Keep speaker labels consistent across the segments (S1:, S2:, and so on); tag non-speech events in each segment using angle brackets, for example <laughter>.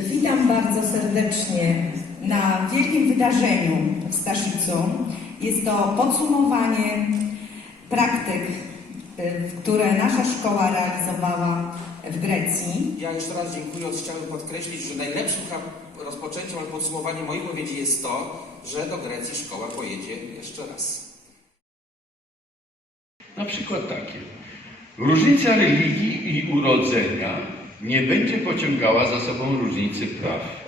S1: Witam bardzo serdecznie na wielkim wydarzeniu w Staszicu. Jest to podsumowanie praktyk, y, które nasza szkoła realizowała w Grecji.
S2: Ja jeszcze raz dziękując chciałbym podkreślić, że najlepszym rozpoczęciem albo podsumowaniem mojej wypowiedzi jest to, że do Grecji szkoła pojedzie jeszcze raz.
S3: Na przykład takie. Różnica religii i urodzenia nie będzie pociągała za sobą różnicy praw.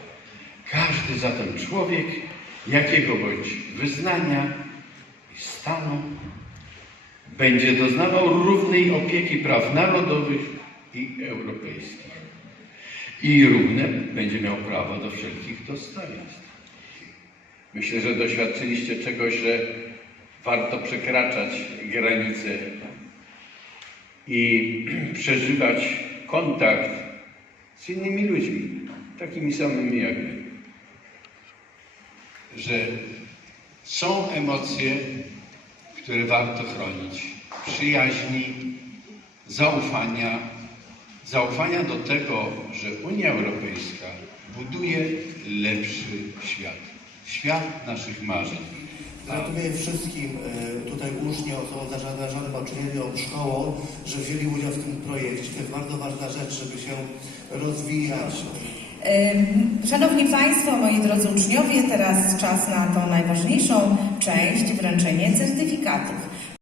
S3: Każdy zatem człowiek, jakiego bądź wyznania i stanu, będzie doznawał równej opieki praw narodowych i europejskich. I równe będzie miał prawo do wszelkich dostojeństw. Myślę, że doświadczyliście czegoś, że warto przekraczać granice i <clears throat> przeżywać kontakt z innymi ludźmi, takimi samymi jak my.
S4: że są emocje, które warto chronić. Przyjaźni, zaufania, zaufania do tego, że Unia Europejska buduje lepszy świat. Świat naszych marzeń.
S5: Gratuluję wszystkim e, tutaj uczniom, osobom zaangażowanym uczelniom, szkołom, że wzięli udział w tym projekcie. To jest bardzo ważna rzecz, żeby się rozwijać.
S1: Szanowni Państwo, moi drodzy uczniowie, teraz czas na tą najważniejszą część wręczenie certyfikatów.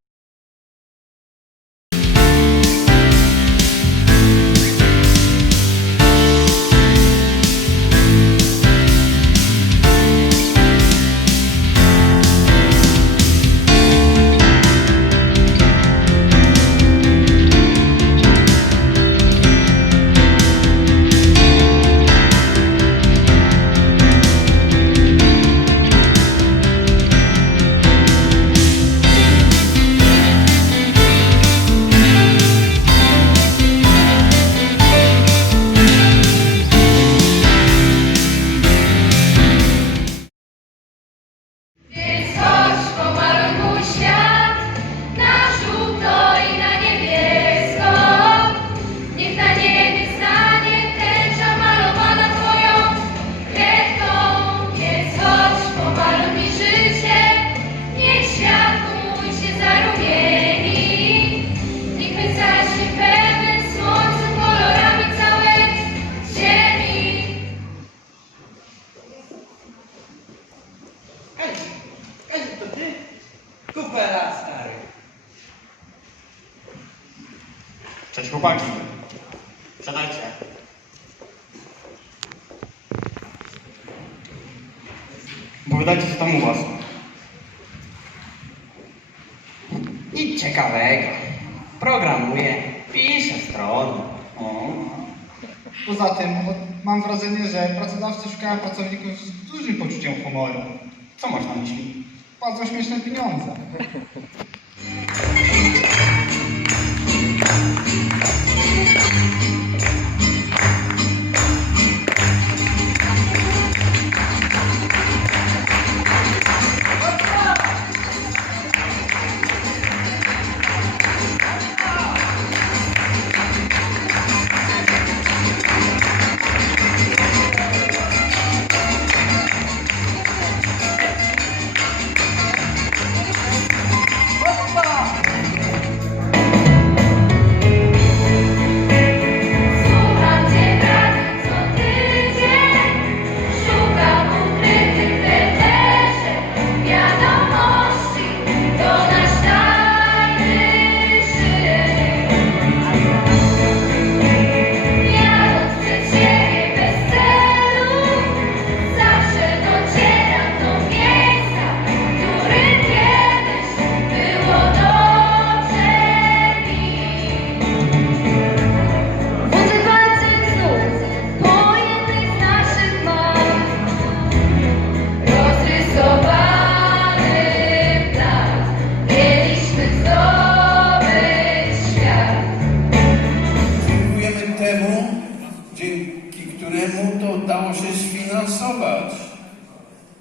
S6: Cześć chłopaki. Siadajcie. Opowiadajcie co tam u was.
S7: Nic ciekawego. Programuję, piszę strony. O.
S6: Poza tym mam wrażenie, że pracodawcy szukają pracowników z dużym poczuciem humoru. Co masz na myśli? Bardzo śmieszne pieniądze.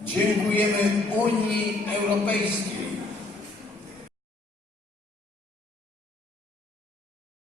S8: Dziękujemy Unii Europejskiej